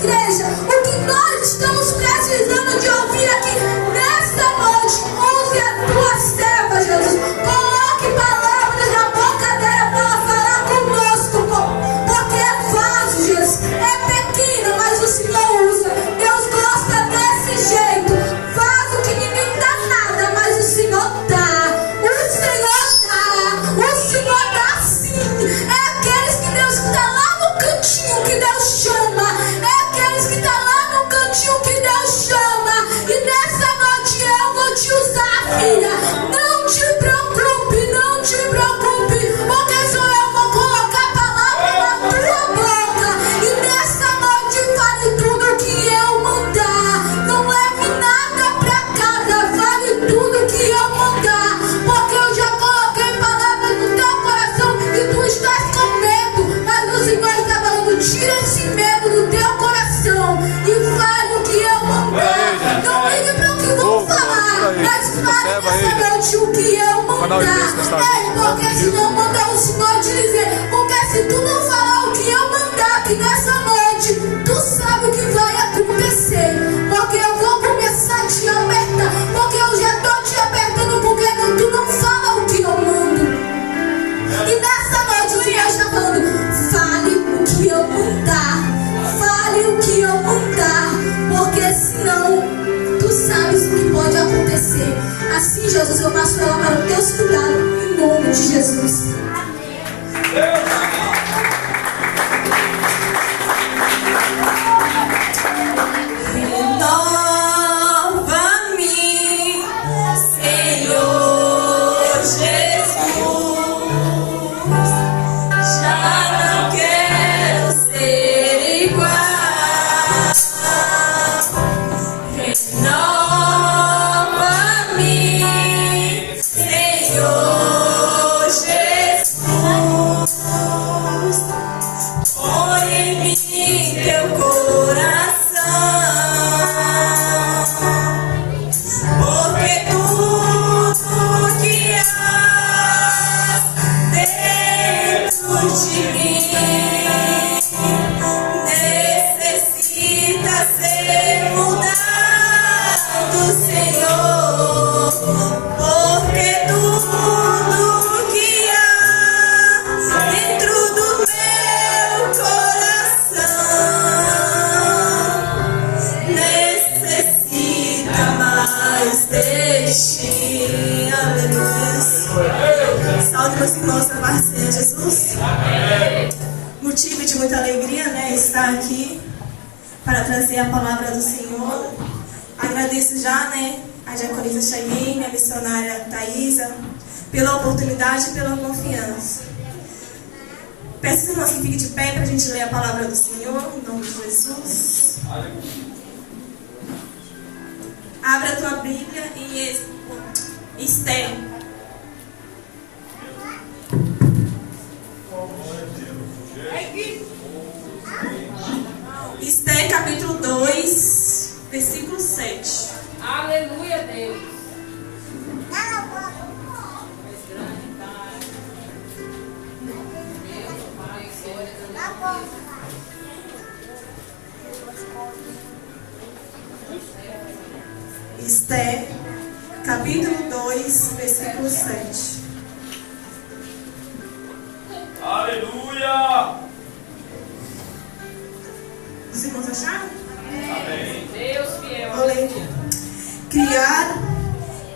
igreja, o que nós estamos precisando de ouvir aqui nesta noite, use a tua serva, Jesus. Coloque palavras na boca dela para ela falar conosco, porque é vaso, Jesus. É pequeno, mas o Senhor usa. Deus gosta desse jeito. Vaso que ninguém dá nada, mas o Senhor dá. O Senhor dá sim. É aqueles que Deus está lá no cantinho que Deus chama. É aqueles que estão lá no cantinho que Deus chama. E nessa noite eu vou te usar, filha. Não te preocupe, não te preocupe, porque só eu vou colocar a palavra na tua boca. E nessa noite fale tudo que eu mandar. Não leve nada pra casa, fale tudo que eu mandar. Porque eu já coloquei palavras no teu coração e tu estás com medo. Mas o Senhor está falando, tira esse medo do teu coração e fale o que eu mandar. Não ligue para o que vão falar, mas fale nessa noite o que eu mandar. Porque se não mandar o Senhor te dizer, porque se tu não falar o que eu mandar aqui nessa noite, tu sabe o que vai acontecer. Porque eu vou começar a te apertar, porque eu já estou te apertando, porque tu não fala o que eu mando. E nessa noite o Senhor está falando, fale o que eu mandar, fale o que eu mandar, porque senão tu sabes o que pode acontecer. Assim, Jesus, eu passo ela para os teus cuidados, em nome de Jesus. Renova-me, Senhor Jesus. Já não quero ser igual. Renova-me, Senhor Jesus. Põe em mim teu coração, porque tudo que há dentro de mim necessita ser mudado, Senhor. Porque tudo que há dentro do meu coração necessita mais de ti. Aleluia. Salve meus irmãos da paz do Senhor Jesus. Motivo de muita alegria, né, estar aqui para trazer a palavra do Senhor. Agradeço já, né, a diaconisa Chayene, a missionária Thaisa, pela oportunidade e pela confiança. Peço aos irmãos que fiquem de pé para a gente ler a palavra do Senhor, em nome de Jesus. Abra a tua Bíblia em Esther. Esther, capítulo 2, versículo 7. Aleluia, Deus. Esther, capítulo 2, versículo 7. Aleluia! Os irmãos acharam? Amém. Deus fiel. Vou ler aqui.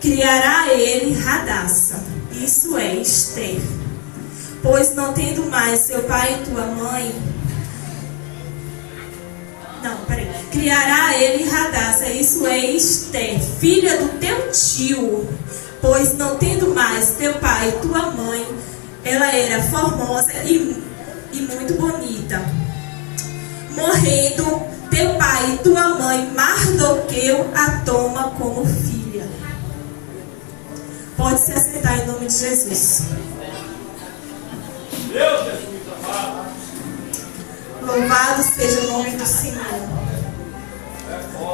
Criará ele Radassa, isso é, Esther. Pois não tendo mais seu pai e tua mãe. Não, peraí. Criará ele Radassa, isso é, Esther, filha do teu tio. Pois não tendo mais teu pai e tua mãe, ela era formosa e muito bonita. Morrendo teu pai e tua mãe, Mardoqueu a toma como filha. Pode se assentar em nome de Jesus. Deus, Jesus amado. Louvado seja o nome do Senhor.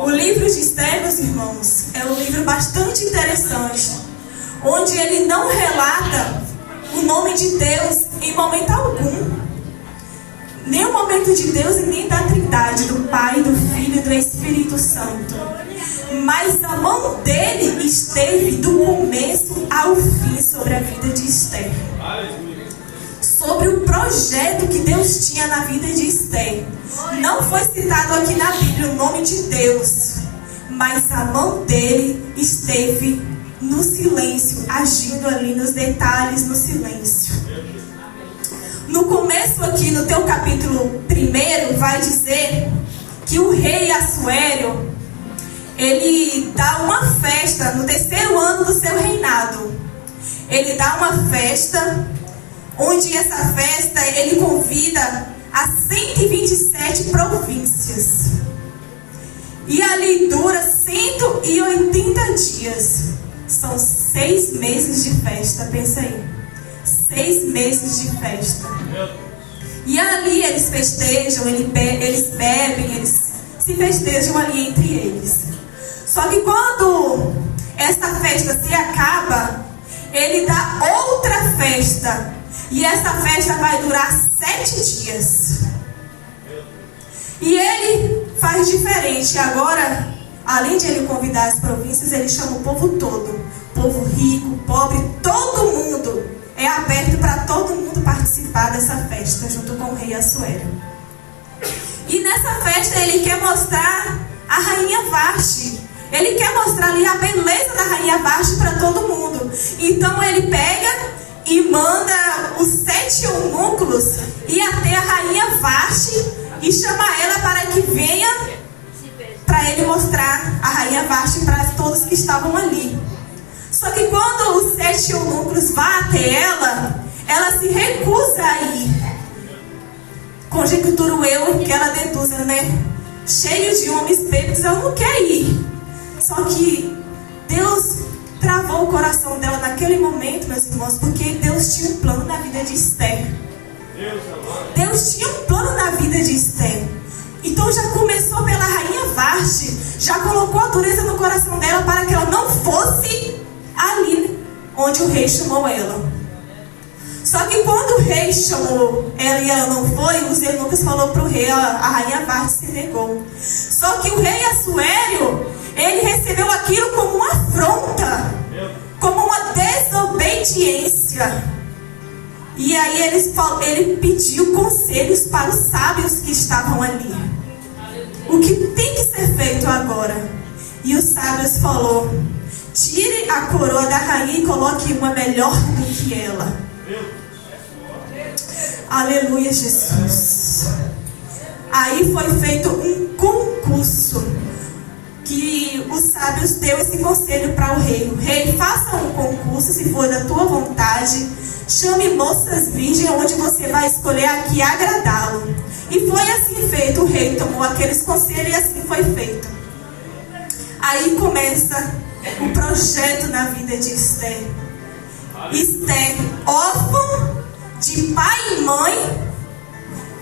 O livro de Esther, meus irmãos, é um livro bastante interessante, onde ele não relata o nome de Deus em momento algum. Nem o momento de Deus e nem da Trindade, do Pai, do do Espírito Santo. Mas a mão dele esteve do começo ao fim sobre a vida de Esther. Sobre o projeto que Deus tinha na vida de Esther. Não foi citado aqui na Bíblia o nome de Deus, mas a mão dele esteve no silêncio, agindo ali nos detalhes, no silêncio. No começo aqui, no teu capítulo 1, vai dizer que o rei Assuero, ele dá uma festa no 3º ano do seu reinado. Ele dá uma festa, onde essa festa ele convida as 127 províncias. E ali dura 180 dias. São 6 meses de festa, pensa aí. 6 meses de festa. E ali eles festejam, eles bebem, eles se festejam ali entre eles. Só que quando essa festa se acaba, ele dá outra festa. E essa festa vai durar 7 dias. E ele faz diferente. Agora, além de ele convidar as províncias, ele chama o povo todo. Povo rico, pobre, todo mundo. É aberto para todo mundo participar dessa festa, junto com o rei Assuero. E nessa festa ele quer mostrar a rainha Vasti. Ele quer mostrar ali a beleza da rainha Vasti para todo mundo. Então ele pega e manda os 7 eunucos ir até a rainha Vasti e chama ela para que venha para ele mostrar a rainha Vasti para todos que estavam ali. Só que quando os 7 eunucos vão até ela se recusa a ir. Conjecturo eu que ela deduza, né? Cheio de homens bêbados, ela não quer ir. Só que Deus travou o coração dela naquele momento, meus irmãos, porque Deus tinha um plano na vida de Esther. Deus tinha um plano na vida de Esther. Então já começou pela rainha Vasti, já colocou a dureza no coração dela para que ela não fosse ali onde o rei chamou ela. Só que quando o rei chamou ela e ela não foi, os eunucos falou para o rei, a rainha Vasti se negou. Só que o rei Assuero, ele recebeu aquilo como uma afronta, como uma desobediência. E aí ele pediu conselhos para os sábios que estavam ali. O que tem que ser feito agora? E os sábios falaram: tire a coroa da rainha e coloque uma melhor do que ela. Aleluia, Jesus. Aí foi feito um concurso, que os sábios deu esse conselho para o rei. O rei, faça um concurso, se for da tua vontade. Chame moças virgens, onde você vai escolher a que agradá-lo. E foi assim feito. O rei tomou aqueles conselhos e assim foi feito. Aí começa o projeto na vida de Esther. Esther, órfã de pai e mãe,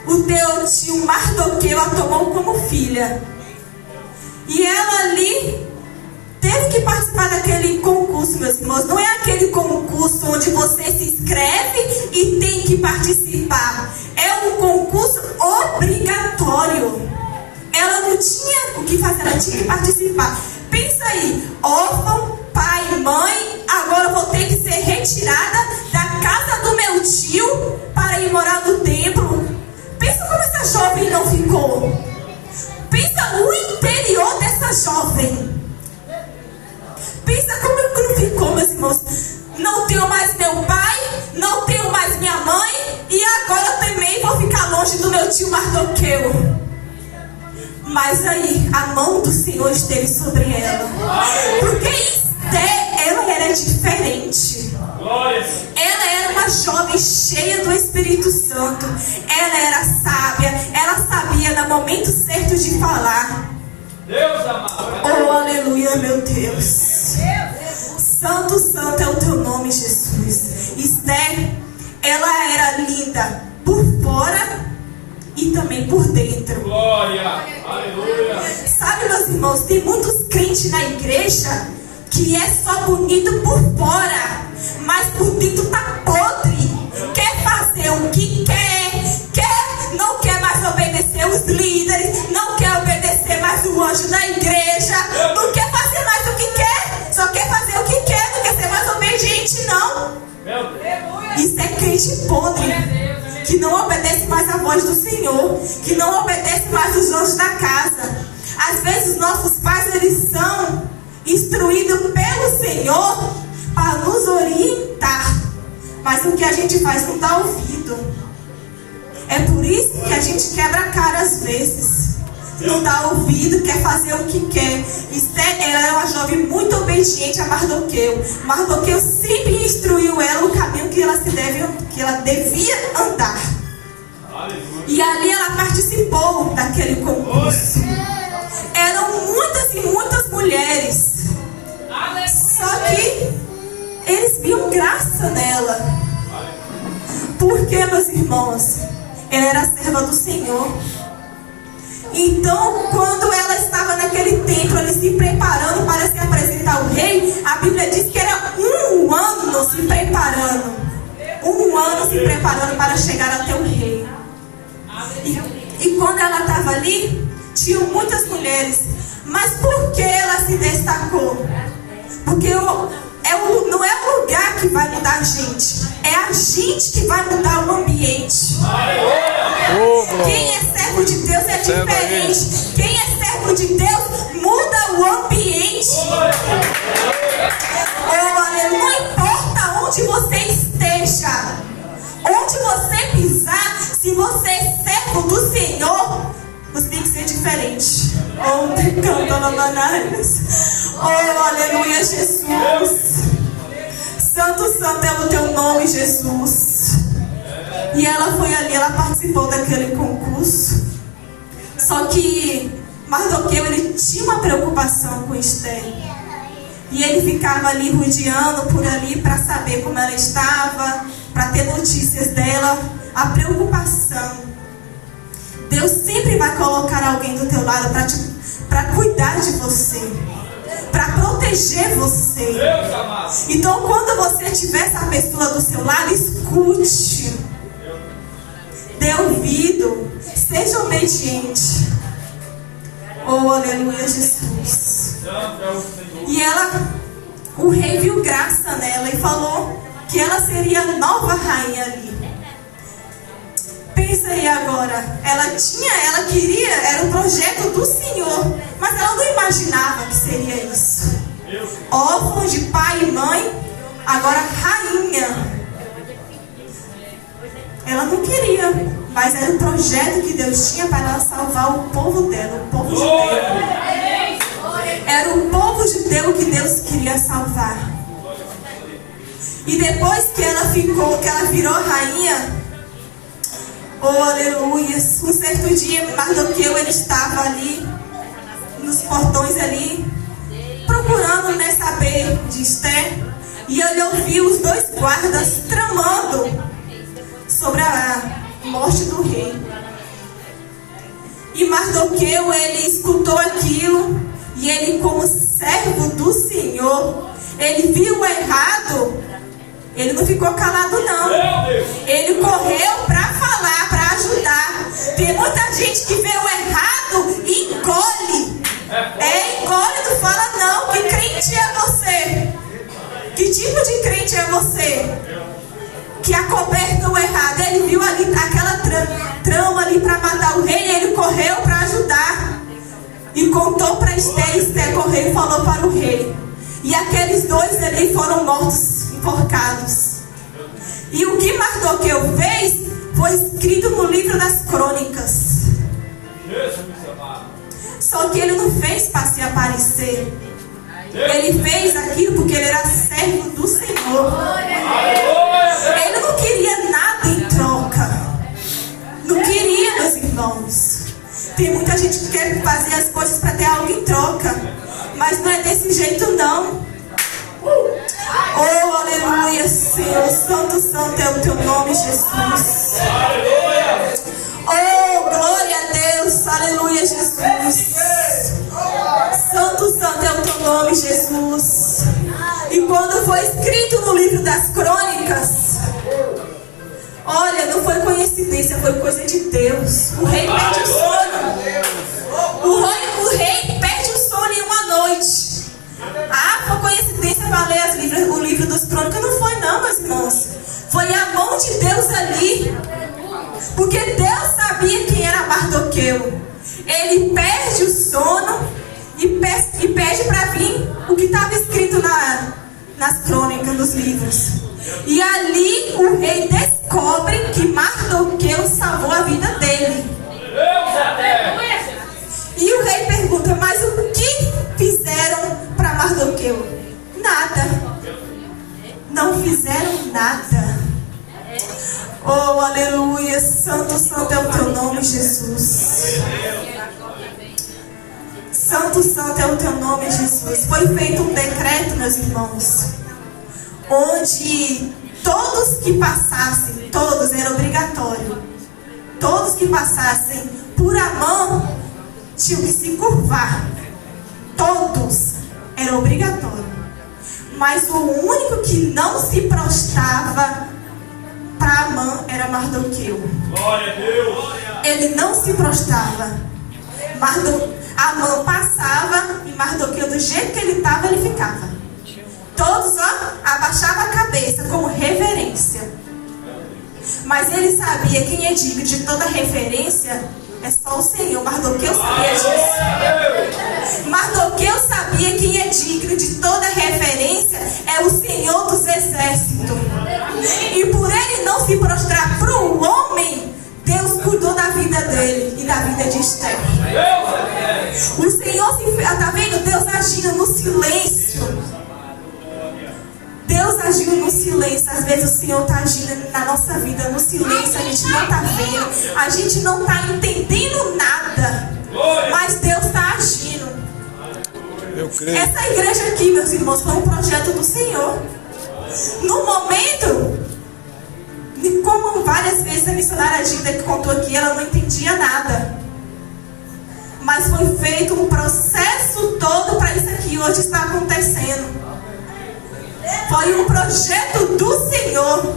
o teu tio Mardoqueu a tomou como filha. E ela ali teve que participar daquele concurso, meus irmãos. Não é aquele concurso onde você se inscreve e tem que participar. É um concurso obrigatório. Ela não tinha o que fazer, ela tinha que participar. Pensa aí, órfã, pai e mãe, agora vou ter que ser retirada da casa do meu tio para ir morar no templo. Pensa como essa jovem não ficou. Pensa o interior dessa jovem. Pensa como não ficou, meus irmãos. Não tenho mais meu pai, não tenho mais minha mãe, e agora eu também vou ficar longe do meu tio Mardoqueu. Mas aí a mão do Senhor esteve sobre ela. Porque Esther, ela era diferente. Ela era uma jovem cheia do Espírito Santo. Ela era sábia. Ela sabia no momento certo de falar. Deus amado. Oh, aleluia, meu Deus. Santo, santo é o teu nome, Jesus. Esther, ela era linda por fora e também por dentro. Glória. Aleluia. Sabe, meus irmãos, tem muitos crentes na igreja que é só bonito por fora, mas por dentro tá podre. Quer fazer o que quer, não quer mais obedecer os líderes, não quer obedecer mais o Meu Deus. Isso é crente podre, que não obedece mais a voz do Senhor, que não obedece mais os anjos da casa. Às vezes nossos pais, eles são instruídos pelo Senhor para nos orientar, mas o que a gente faz não dá ouvido. É por isso que a gente quebra a cara às vezes, não dá ouvido, quer fazer o que quer. Ela é uma jovem muito obediente a Mardoqueu. Mardoqueu sempre instruiu ela o caminho que ela devia andar. E ali ela participou daquele concurso. Eram muitas e muitas mulheres, só que eles viam graça nela. Porque, meus irmãos, ela era serva do Senhor. Então, quando ela estava naquele templo, ali se preparando para se apresentar ao rei, a Bíblia diz que era um ano se preparando. Um ano se preparando para chegar até o rei. E quando ela estava ali, tinham muitas mulheres. Mas por que ela se destacou? Porque não é o lugar que vai mudar a gente, é a gente que vai mudar o ambiente. Quem é servo de Deus é diferente. Quem é servo de Deus muda o ambiente. Não importa onde você esteja, onde você pisar, se você é servo do Senhor, você tem que ser diferente. Aleluia, Jesus. Santo, santo é o teu nome, Jesus. E ela foi ali, ela participou daquele concurso. Só que Mardoqueu, ele tinha uma preocupação com Esther. E ele ficava ali rodeando por ali para saber como ela estava, para ter notícias dela. A preocupação. Deus sempre vai colocar alguém do teu lado para cuidar de você, para proteger você. Então, quando você tiver essa pessoa do seu lado, escute, dê ouvido, seja obediente. Aleluia, Jesus. E o rei viu graça nela e falou que ela seria a nova rainha ali. Pensa aí agora, ela queria, era um projeto do Senhor, mas ela não imaginava que seria isso. Órfã de pai e mãe, agora rainha. Ela não queria, mas era um projeto que Deus tinha para ela salvar o povo dela, o povo judeu. Era o povo judeu que Deus queria salvar. E depois que ela virou rainha, aleluia, um certo dia Mardoqueu, ele estava ali nos portões ali procurando, saber de Esther, e ele ouviu os dois guardas tramando sobre a morte do rei. E Mardoqueu, ele escutou aquilo, e ele, como servo do Senhor, ele viu o errado. Ele não ficou calado, não. Ele correu para falar, para ajudar. Tem muita gente que vê o errado e engole. Engole, não fala não. Que crente é você? Que tipo de crente é você? Que acoberta o errado. Ele viu ali aquela trama ali para matar o rei, ele correu para ajudar. E contou para Esther. Esther correu e falou para o rei. E aqueles dois ali foram mortos, enforcados. E o que Mardoqueu fez foi escrito no livro das crônicas. Só que ele não fez para se aparecer. Ele fez aquilo porque ele era servo do Senhor. Ele não queria nada em troca. Não queria, meus irmãos. Tem muita gente que quer fazer as coisas para ter algo em troca, mas não é desse jeito, não. Aleluia, Senhor. Santo, santo é o teu nome, Jesus. Glória a Deus. Aleluia, Jesus. Santo, santo é o teu nome, Jesus. E quando foi escrito no livro das crônicas, olha, não foi coincidência, foi coisa de Deus. O rei perde o sono. O rei perde o sono em uma noite. Foi coincidência para ler o livro das crônicas? Não foi não, meus irmãos. mão de Deus ali. Porque Deus sabia quem era Mardoqueu. Ele perde o sono e pede para vir o que estava escrito nas crônicas, nos livros. E ali o rei descobre que Mardoqueu salvou a vida dele. E o rei pergunta, mas o que fizeram para Mardoqueu? Nada. Não fizeram nada. Oh, aleluia. Santo, santo é o teu nome, Jesus. Santo, santo é o teu nome, Jesus. Foi feito um decreto, meus irmãos, onde todos que passassem, todos, era obrigatório, todos que passassem por Amã tinham que se curvar. Todos, era obrigatório. Mas o único que não se prostrava para Amã era Mardoqueu. Glória a Deus. Ele não se prostrava. Amã passava e Mardoqueu, do jeito que ele estava, ele ficava. Todos, abaixavam a cabeça como reverência. Mas ele sabia quem é digno de toda referência é só o Senhor. Mardoqueu sabia disso. Mardoqueu sabia quem é digno de toda referência é o Senhor dos exércitos. E por ele não se prostrar para o homem, Deus cuidou da vida dele e da vida de Esther. O Senhor, está vendo? Deus agindo no silêncio. Deus agindo no silêncio. Às vezes o Senhor está agindo na nossa vida no silêncio. A gente não está vendo. A gente não está entendendo nada. Mas Deus está agindo. Eu creio. Essa igreja aqui, meus irmãos, foi um projeto do Senhor. No momento, como várias vezes a missionária Gilda que contou aqui, ela não entendia nada. Mas foi feito um processo todo para isso aqui hoje está acontecendo. Foi um projeto do Senhor.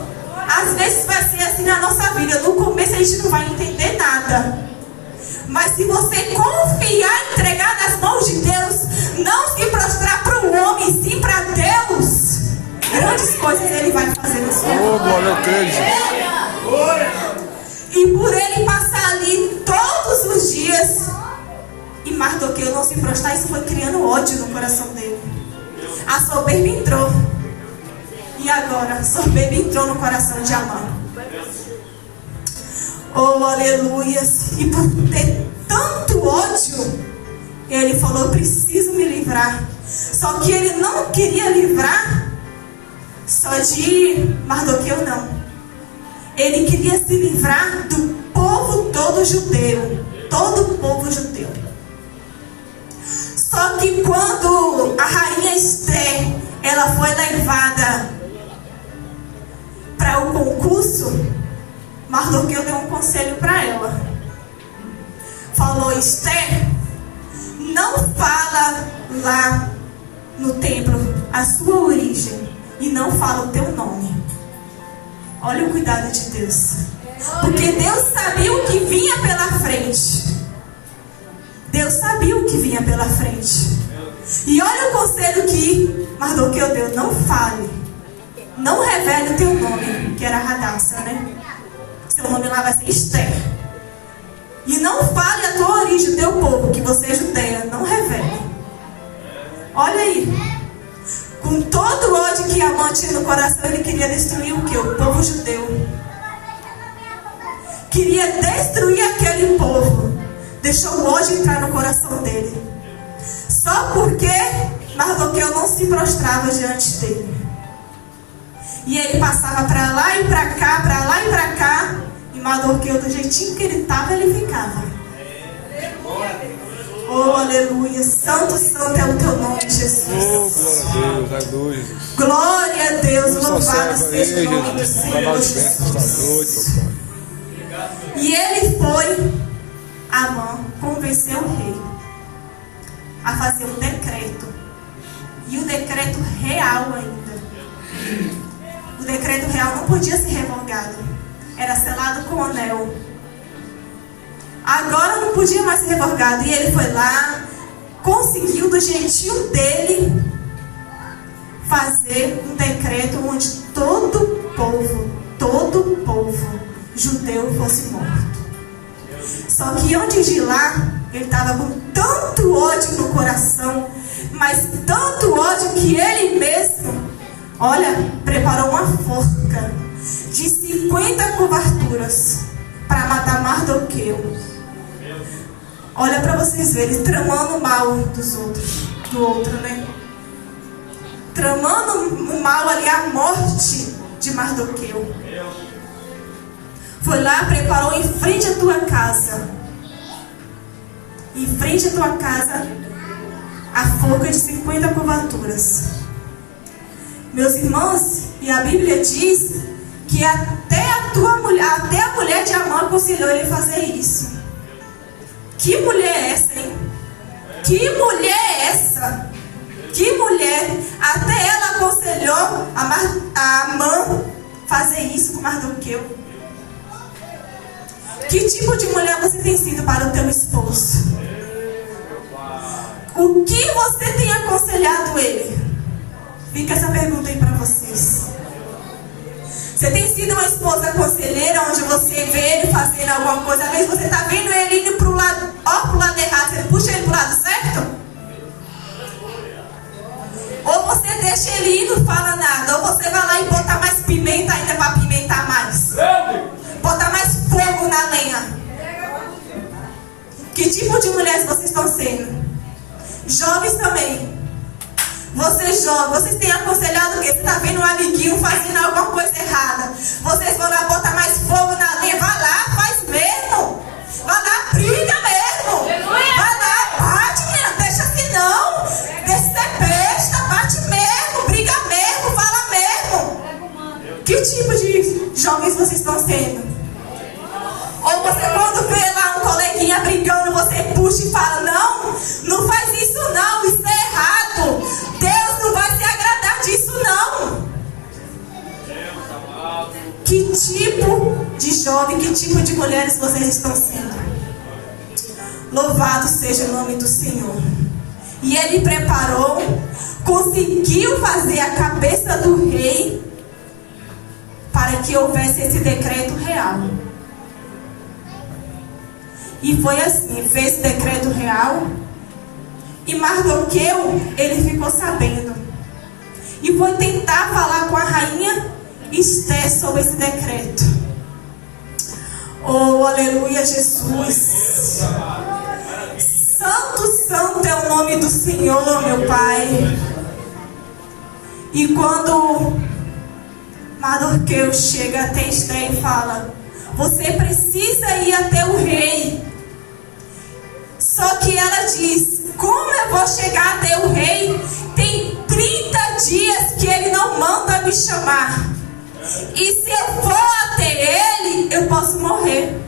Às vezes vai ser assim na nossa vida. No começo a gente não vai entender nada. Mas se você confiar, entregar nas mãos de Deus, não se prostrar para o homem, sim para Deus, grandes coisas Ele vai fazer no seu Oh, glória, eu creio, Jesus. E por ele passar ali todos os dias e Mardoqueu não se prostrar, isso foi criando ódio no coração dele. A soberba entrou. E agora a soberba entrou no coração de Amã. Oh, aleluia. E por ter tanto ódio, ele falou, preciso me livrar. Só que ele não queria livrar só de Mardoqueu, não. Ele queria se livrar do povo todo judeu. Todo o povo judeu. Só que quando a rainha Esther, ela foi levada para o concurso, Mardoqueu deu um conselho para ela. Falou, Esther, não fala lá no templo a sua origem e não fala o teu nome. Olha o cuidado de Deus. Porque Deus sabia o que vinha pela frente. Deus sabia o que vinha pela frente. E olha o conselho que Mardoqueu deu. Não fale. Não revele o teu nome, que era Radassa, né? Seu nome lá vai ser Esther. E não fale a tua origem, o teu povo, que você é judeia. Não revele. Olha aí. Com todo o ódio que Amã tinha no coração, ele queria destruir o quê? O povo judeu. Queria destruir aquele povo. Deixou o ódio entrar no coração dele. Só porque Mardoqueu não se prostrava diante dele. E ele passava para lá e para cá, para lá e para cá. E Mardoqueu, do jeitinho que ele estava, ele ficava. Oh, aleluia. Santo, santo é o teu nome, Jesus. Oh, glória a Deus, aleluia. Glória a Deus, louvado seja o nome do Senhor Jesus. E ele foi, Amã, convenceu o rei a fazer um decreto. E o decreto real ainda. O decreto real não podia ser revogado. Era selado com anel. Agora não podia mais ser revogado. E ele foi lá, conseguiu do jeitinho dele fazer um decreto onde todo o povo todo o povo judeu fosse morto. Só que antes de ir lá, ele estava com tanto ódio no coração, mas tanto ódio que ele mesmo, olha, preparou uma forca de 50 coberturas para matar Mardoqueu. Olha para vocês verem, tramando o mal do outro, né? Tramando o mal ali, a morte de Mardoqueu. Foi lá, preparou em frente à tua casa. Em frente à tua casa, a forca de 50 coberturas. Meus irmãos, e a Bíblia diz que até a mulher de Amã aconselhou ele a fazer isso. Que mulher é essa, hein? Que mulher é essa? Que mulher? Até ela aconselhou a Amã fazer isso com Mardoqueu. Que tipo de mulher você tem sido para o teu esposo? O que você tem aconselhado ele? Fica essa pergunta aí para vocês. Você tem sido uma esposa conselheira, onde você vê ele fazendo alguma coisa, às vezes você está vendo ele indo para o lado, pro lado errado, você puxa ele para o lado certo? Ou você deixa ele ir e não fala nada, ou você vai lá e bota mais pimenta ainda para apimentar mais. Bota mais fogo na lenha. Que tipo de mulheres vocês estão sendo? Jovens também. Vocês jovens, vocês têm aconselhado o quê? Você está vendo um amiguinho fazendo alguma coisa errada. Vocês vão lá botar mais fogo na lenha. Vai lá, faz mesmo. Vai lá, briga mesmo. Vai lá, bate, menina. Deixa assim não. Deixa ser besta, bate mesmo, briga mesmo, fala mesmo. Que tipo de jovens vocês estão sendo? Ou você, quando vê lá um coleguinha brigando, você puxa e fala: não faz isso não, isso é errado. Deus não vai se agradar disso não. Que tipo de jovem, que tipo de mulheres vocês estão sendo? Louvado seja o nome do Senhor. E ele preparou, conseguiu fazer a cabeça do rei para que houvesse esse decreto real. E foi assim, fez esse decreto real. E Mardoqueu, ele ficou sabendo. E foi tentar falar com a rainha Esté sobre esse decreto. Oh, aleluia, Jesus. Santo, santo é o nome do Senhor, meu Pai. E quando Mardoqueu chega até Esté e fala: você precisa ir até o rei. Só que ela diz: como eu vou chegar até o rei? Tem 30 dias que ele não manda me chamar. E se eu for até ele, eu posso morrer.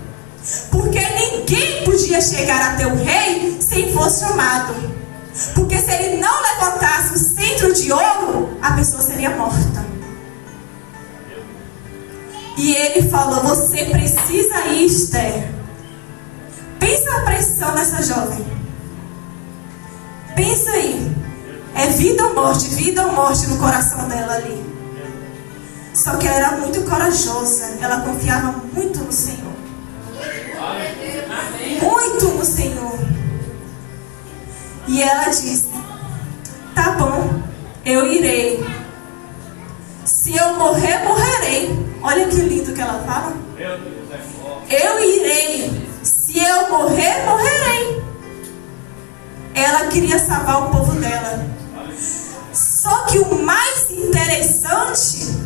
Porque ninguém podia chegar até o rei sem for chamado. Porque se ele não levantasse o centro de ouro, a pessoa seria morta. E ele falou: você precisa ir, Esther. Pensa a pressão dessa jovem. Pensa aí. É vida ou morte no coração dela ali. Só que ela era muito corajosa. Ela confiava muito no Senhor. Muito no Senhor. E ela disse: tá bom, eu irei. Se eu morrer, morrerei. Olha que lindo que ela fala. Eu irei. Se eu morrer, morrerei. Ela queria salvar o povo dela. Só que o mais interessante,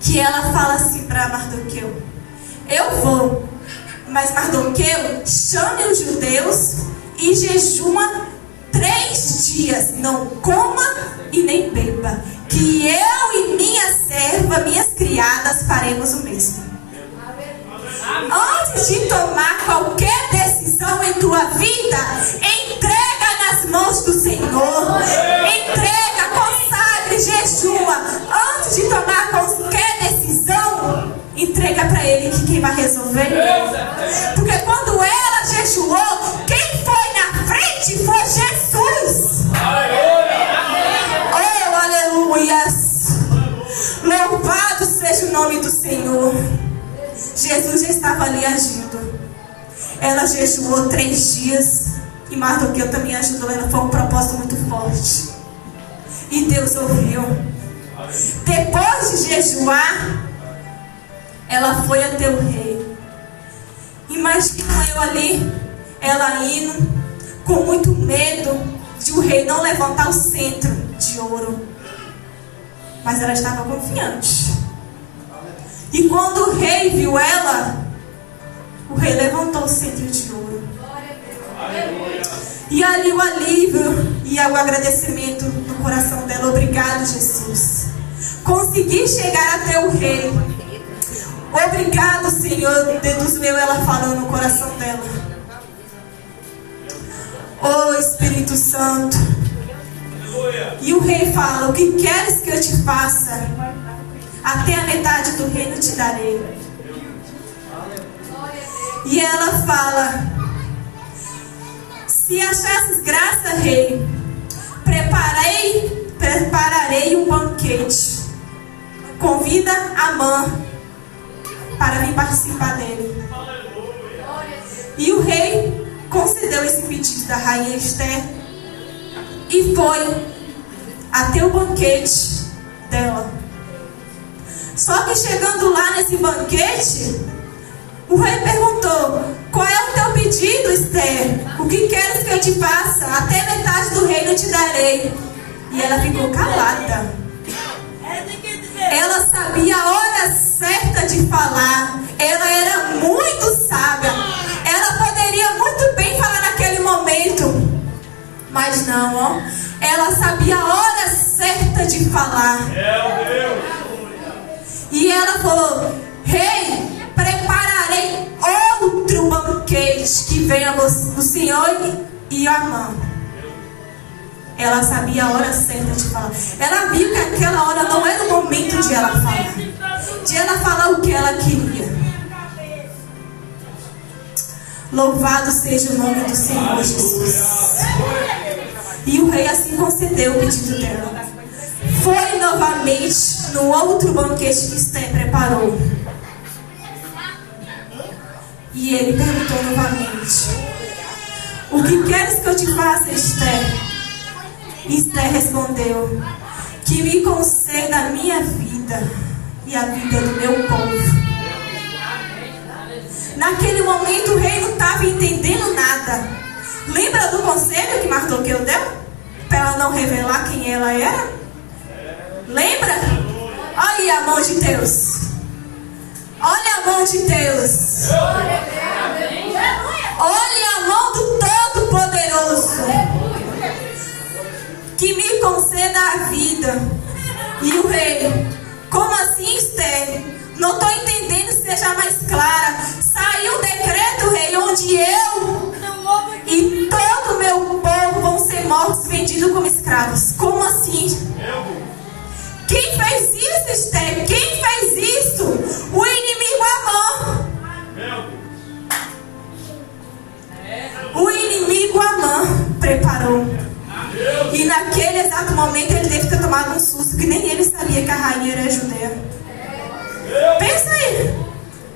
que ela fala assim para Mardoqueu: eu vou, mas Mardoqueu, chame os judeus e jejuma 3 dias. Não coma e nem beba, que eu e minha serva, minhas criadas, faremos o mesmo. Antes de tomar qualquer decisão em tua vida, entrega nas mãos do Senhor. Entrega, consagre, jejua. Antes de tomar qualquer decisão, entrega para Ele, que quem vai resolver. Porque quando ela jejuou, quem foi na frente foi Jesus. Oh, aleluias. Louvado seja o nome do Senhor. ali agindo. Ela jejuou 3 dias e Mardoqueu também ajudou. Ela foi um propósito muito forte. E Deus ouviu. Depois de jejuar, ela foi até o rei. Imagina eu ali, ela indo, com muito medo de o rei não levantar o centro de ouro. Mas ela estava confiante. E quando o rei viu ela, o rei levantou o centro de ouro. E ali o alívio e o agradecimento no coração dela. Obrigado, Jesus. Consegui chegar até o rei. Obrigado, Senhor. Deus meu, ela falou no coração dela. Oh, Espírito Santo. E o rei fala: o que queres que eu te faça? Até a metade do reino te darei. E ela fala: se achasses graça, rei, prepararei um banquete. Convida Amã para vir participar dele. E o rei concedeu esse pedido da rainha Esther e foi até o banquete dela. Só que chegando lá nesse banquete, o rei perguntou: qual é o teu pedido, Esther? O que queres que eu te faça? Até metade do reino te darei. E ela ficou calada. Ela sabia a hora certa de falar. Ela era muito sábia. Ela poderia muito bem falar naquele momento. Mas não, ó. Ela sabia a hora certa de falar. E ela falou: rei, prepararei outro banquete que venha do Senhor e Amã. Ela sabia a hora certa de falar. Ela viu que aquela hora não era o momento de ela falar. De ela falar o que ela queria. Louvado seja o nome do Senhor Jesus. E o rei assim concedeu o pedido dela. Foi novamente no outro banquete que Esther preparou. E ele perguntou novamente: o que queres que eu te faça, Esther? Esther respondeu: que me conceda a minha vida e a vida do meu povo. Naquele momento o rei não estava entendendo nada. Lembra do conselho que Mardoqueu deu? Para ela não revelar quem ela era? Lembra? Olha aí a mão de Deus. Olha a mão de Deus. Olha a mão do Todo-Poderoso. Que me conceda a vida. E o rei: como assim, Esther? Não estou entendendo, seja mais clara. Saiu um decreto, rei, onde eu e todo o meu povo vão ser mortos, vendidos como escravos. Como assim? Quem fez isso, Esther? Quem fez isso? O inimigo Amã. O inimigo Amã preparou. E naquele exato momento ele deve ter tomado um susto, que nem ele sabia que a rainha era judeia. Pensa aí.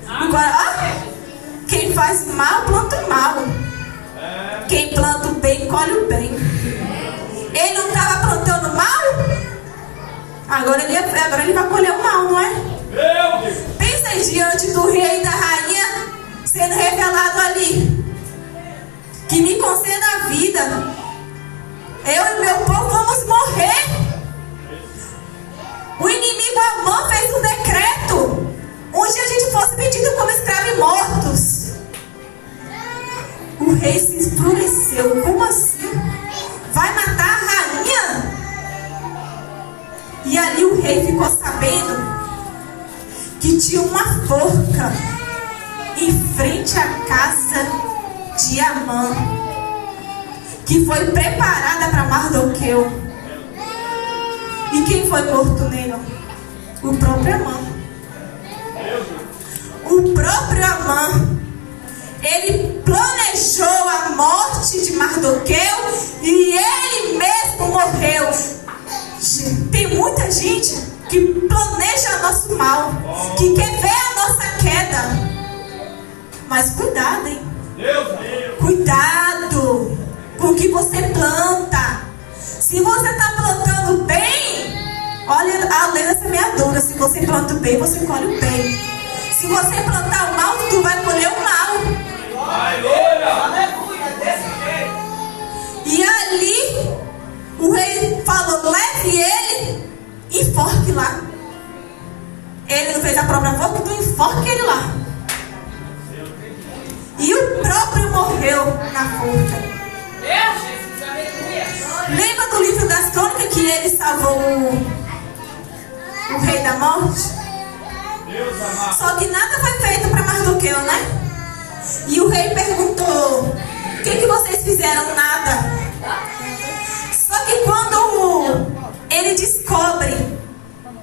Agora, quem faz mal, planta o mal. Quem planta o bem, colhe o bem. Ele não estava plantando mal? Agora ele vai colher o mal, não é? Pensa aí, diante do rei e da rainha sendo revelado ali: que me conceda a vida. Eu e meu povo vamos morrer. O inimigo Amã fez um decreto onde a gente fosse vendido como escravo e mortos. O rei se enfureceu. Como assim? Vai matar a rainha? E ali o rei ficou sabendo que tinha uma forca em frente à casa de Amã, que foi preparada para Mardoqueu. E quem foi morto nele? O próprio Amã. O próprio Amã. Ele planejou a morte de Mardoqueu e ele mesmo morreu. Tem muita gente que planeja nosso mal, que quer ver a nossa queda. do que você planta. Se você está plantando bem, olha a lei da semeadura. Se você planta o bem, você colhe o bem. Se você plantar o mal, tu vai colher o mal. Aleluia! E ali, o rei falou, leve ele, enforque lá. Ele não fez a própria forca, então enforque ele lá. E o próprio morreu na forca. Jesus, aleluia. Lembra do livro das crônicas que ele salvou o rei da morte? Deus amado. Só que nada foi feito para Mardoqueu, né? E o rei perguntou, o que vocês fizeram? Nada. Só que quando ele descobre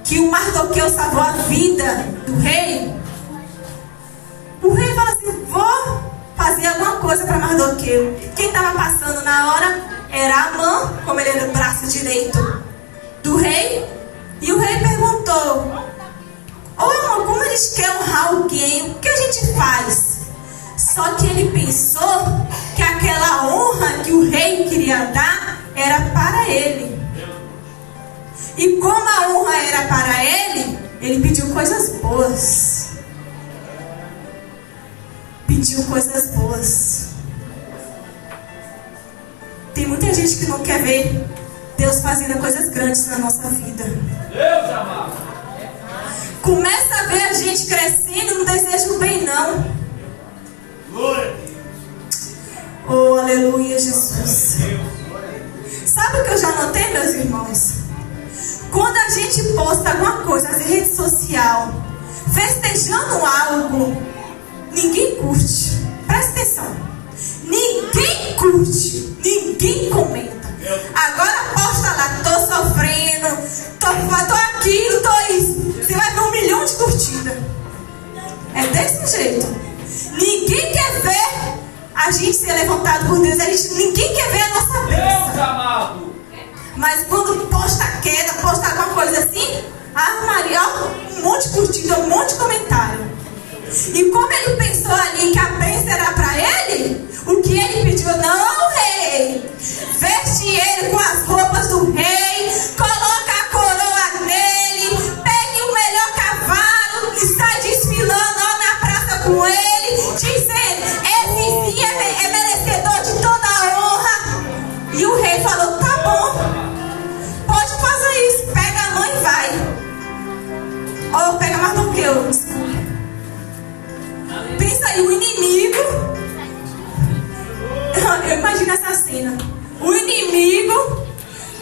que o Mardoqueu salvou a vida do rei, o rei fala assim, vou fazer alguma coisa para Mardoqueu. Quem estava passando na hora era Amã, como ele era o braço direito do rei. E o rei perguntou, ô Amã, como a gente quer honrar alguém, o que a gente faz? Só que ele pensou que aquela honra que o rei queria dar era para ele. E como a honra era para ele, ele pediu coisas boas. Pediu coisas boas. Tem muita gente que não quer ver Deus fazendo coisas grandes na nossa vida. Deus amado. Começa a ver a gente crescendo, não deseja o bem não. Glória. Oh, aleluia, Jesus. Sabe o que eu já notei, meus irmãos? Quando a gente posta alguma coisa na rede social, festejando algo, ninguém curte. Presta atenção. Ninguém curte. Ninguém comenta. Agora posta lá, tô sofrendo, tô aquilo, tô isso. Você vai ver 1 milhão de curtidas. É desse jeito. Ninguém quer ver a gente ser levantado por Deus. Ninguém quer ver a nossa Deus bênção. amado. Mas quando posta queda, posta alguma coisa assim, Maria, ó, um monte de curtida, um monte de comentário. E como ele pensou ali que a bênção era para ele, o que ele pediu? Não, rei, veste ele com as roupas do rei, coloca a coroa nele, pegue o melhor cavalo e sai desfilando ó, na praça com ele, dizendo, esse sim é merecedor de toda a honra. E o rei falou, tá bom. Pode fazer isso, pega a mãe e vai. Ou pega mais do que eu. Pensa aí, o inimigo. Eu imagino essa cena. O inimigo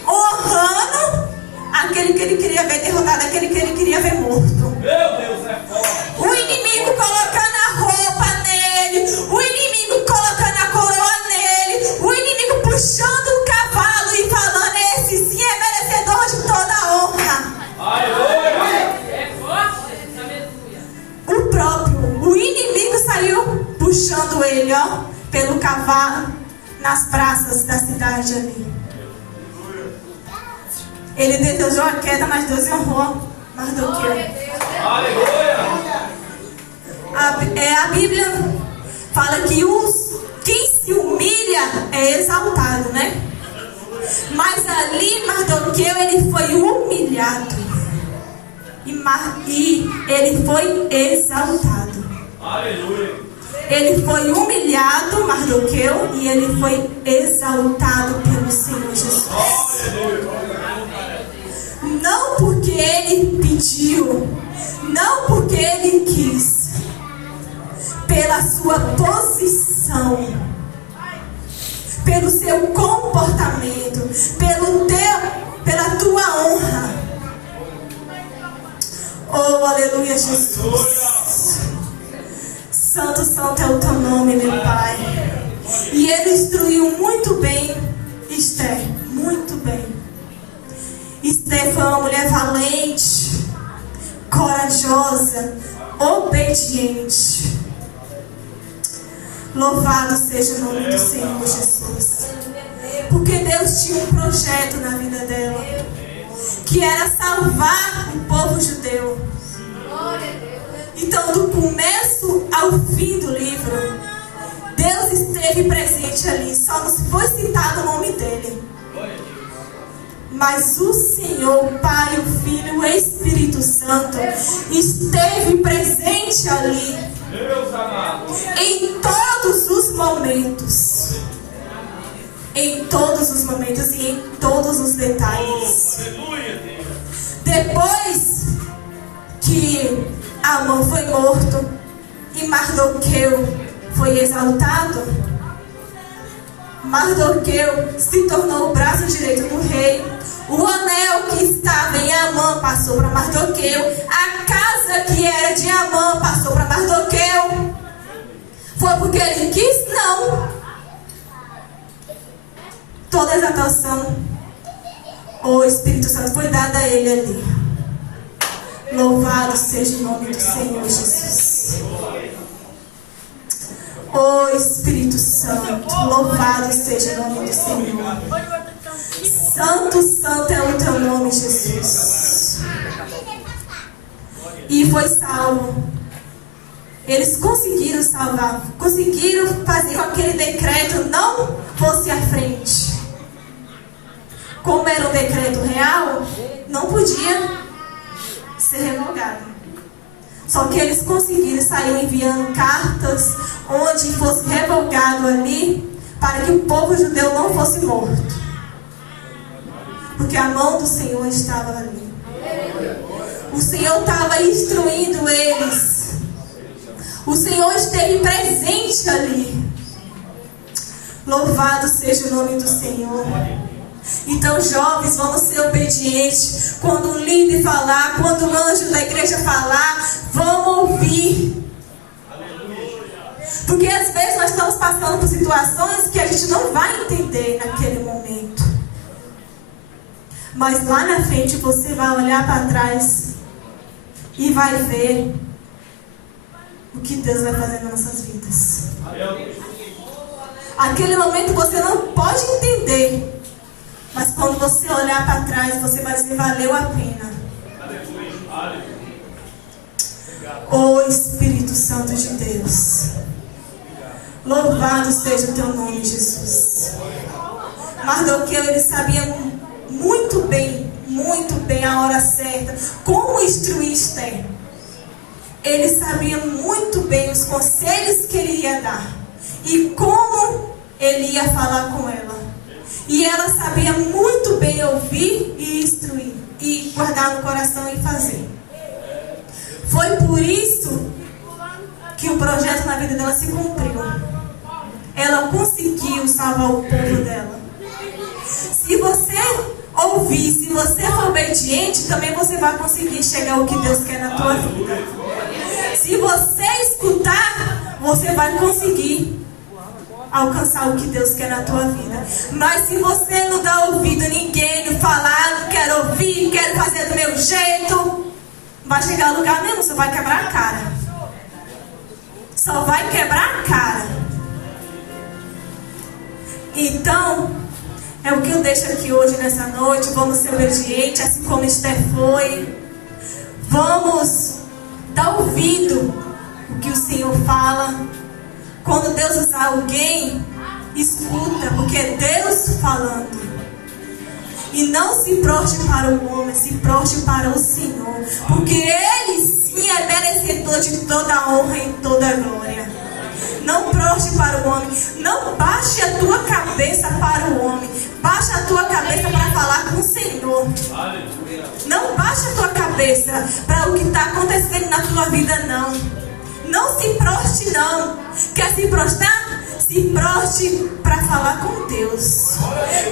honrando aquele que ele queria ver derrotado, aquele que ele queria ver morto. Meu Deus é forte. O inimigo colocando a roupa nele, o inimigo colocando a coroa nele, o inimigo puxando o cavalo e falando, esse sim é merecedor de toda a honra. Aleluia. É forte, Jesus, aleluia. O inimigo saiu puxando ele, ó, pelo cavalo, nas praças da cidade ali. Ele desejou a queda, mas Deus honrou Mardoqueu. Aleluia. A Bíblia fala que quem se humilha é exaltado, né? Mas ali Mardoqueu, ele foi humilhado. E ele foi exaltado. Aleluia. Ele foi humilhado, Mardoqueu, e ele foi exaltado pelo Senhor Jesus. Não porque ele pediu, não porque ele quis, pela sua posição, pelo seu comportamento, pela tua honra. Oh, aleluia, Jesus. Santo, santo é o teu nome, meu Pai. E ele instruiu muito bem Esther, muito bem. Esther foi uma mulher valente, corajosa, obediente. Louvado seja o nome do Senhor Jesus. Porque Deus tinha um projeto na vida dela, que era salvar o povo judeu. Então, do começo ao fim do livro, Deus esteve presente ali. Só não foi citado o Mas o Senhor, o Pai, o Filho e o Espírito Santo esteve presente ali Deus amado. em todos os momentos. Em todos os momentos e em todos os detalhes. Aleluia, Deus. Depois que Amã foi morto e Mardoqueu foi exaltado, Mardoqueu se tornou o braço direito do rei. O anel que estava em Amã passou para Mardoqueu. A casa que era de Amã passou para Mardoqueu. Foi porque ele quis? Não. Toda a exaltação, o Espírito Santo foi dada a ele ali. Louvado seja o nome do Senhor Jesus. O Espírito Santo, louvado seja o nome do Senhor. Santo, santo é o teu nome, Jesus. E foi salvo. Eles conseguiram salvar, conseguiram fazer com que aquele decreto não fosse à frente. Como era um decreto real, não podia ser revogado. Só que eles conseguiram sair enviando cartas onde fosse revogado ali, para que o povo judeu não fosse morto. Porque a mão do Senhor estava ali. O Senhor estava instruindo eles. O Senhor esteve presente ali. Louvado seja o nome do Senhor. Então, jovens, vamos ser obedientes. Quando o líder falar, quando o anjo da igreja falar, vamos ouvir. Porque às vezes nós estamos passando por situações que a gente não vai entender naquele momento. Mas lá na frente você vai olhar para trás e vai ver o que Deus vai fazer nas nossas vidas. Aquele momento você não pode entender. Mas quando você olhar para trás, você vai dizer, valeu a pena. O Espírito Santo de Deus. Louvado seja o teu nome, Jesus. Mardoqueu, ele sabia muito bem a hora certa, como instruir Esther. Ele sabia muito bem os conselhos que ele ia dar e como ele ia falar com ela. E ela sabia muito bem ouvir e instruir, e guardar no coração e fazer. Foi por isso que o projeto na vida dela se cumpriu. Ela conseguiu salvar o povo dela. Se você ouvir, se você for obediente, também você vai conseguir chegar ao que Deus quer na tua vida. Se você escutar, você vai conseguir alcançar o que Deus quer na tua vida. Mas se você não dá ouvido a ninguém, não falar, não quero ouvir, quero fazer do meu jeito, vai chegar a lugar nenhum, você vai quebrar a cara. Só vai quebrar a cara. Então, é o que eu deixo aqui hoje nessa noite. Vamos ser obedientes, assim como Esther foi. Vamos dar ouvido o que o Senhor fala. Quando Deus usar alguém, escuta, porque é Deus falando. E não se proste para o homem, se proste para o Senhor. Porque Ele sim é merecedor de toda a honra e toda a glória. Não proste para o homem. Não baixe a tua cabeça para o homem. Baixe a tua cabeça para falar com o Senhor. Não baixe a tua cabeça para o que está acontecendo na tua vida, não. Não se proste, não. Quer se prostrar? Se proste para falar com Deus.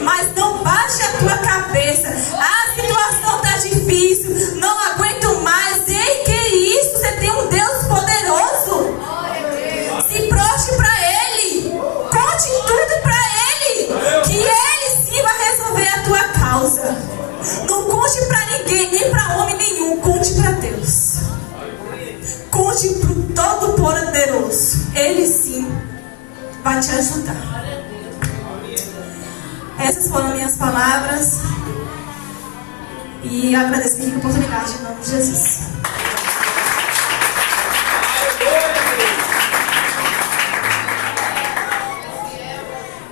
Mas não baixe a tua cabeça. A situação está difícil. Não aguento mais. Ei, que isso? Você tem um Deus poderoso. Se proste para Ele. Conte tudo para Ele. Que Ele sim vai resolver a tua causa. Não conte para ninguém, nem para homem nenhum. Conte para Deus. Conte para o Todo-Poderoso. Ele sim vai te ajudar. Essas foram minhas palavras. E eu agradeço a oportunidade em nome de Jesus.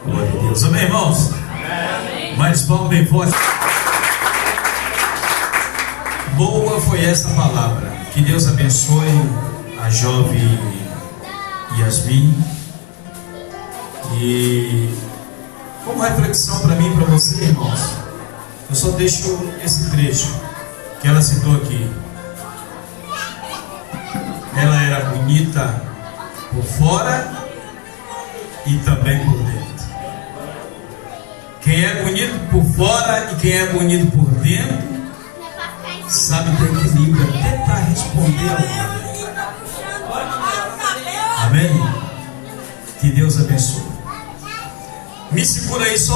Glória a Deus. Amém, irmãos? Amém. Mais palmas bem forte. Boa foi essa palavra. Que Deus abençoe a jovem Yasmin. E como reflexão para mim e para você, irmãos, eu só deixo esse trecho que ela citou aqui. Ela era bonita por fora e também por dentro. Quem é bonito por fora e quem é bonito por dentro sabe ter equilíbrio até para responder ao outro. Amém? Que Deus abençoe. Me segura aí só.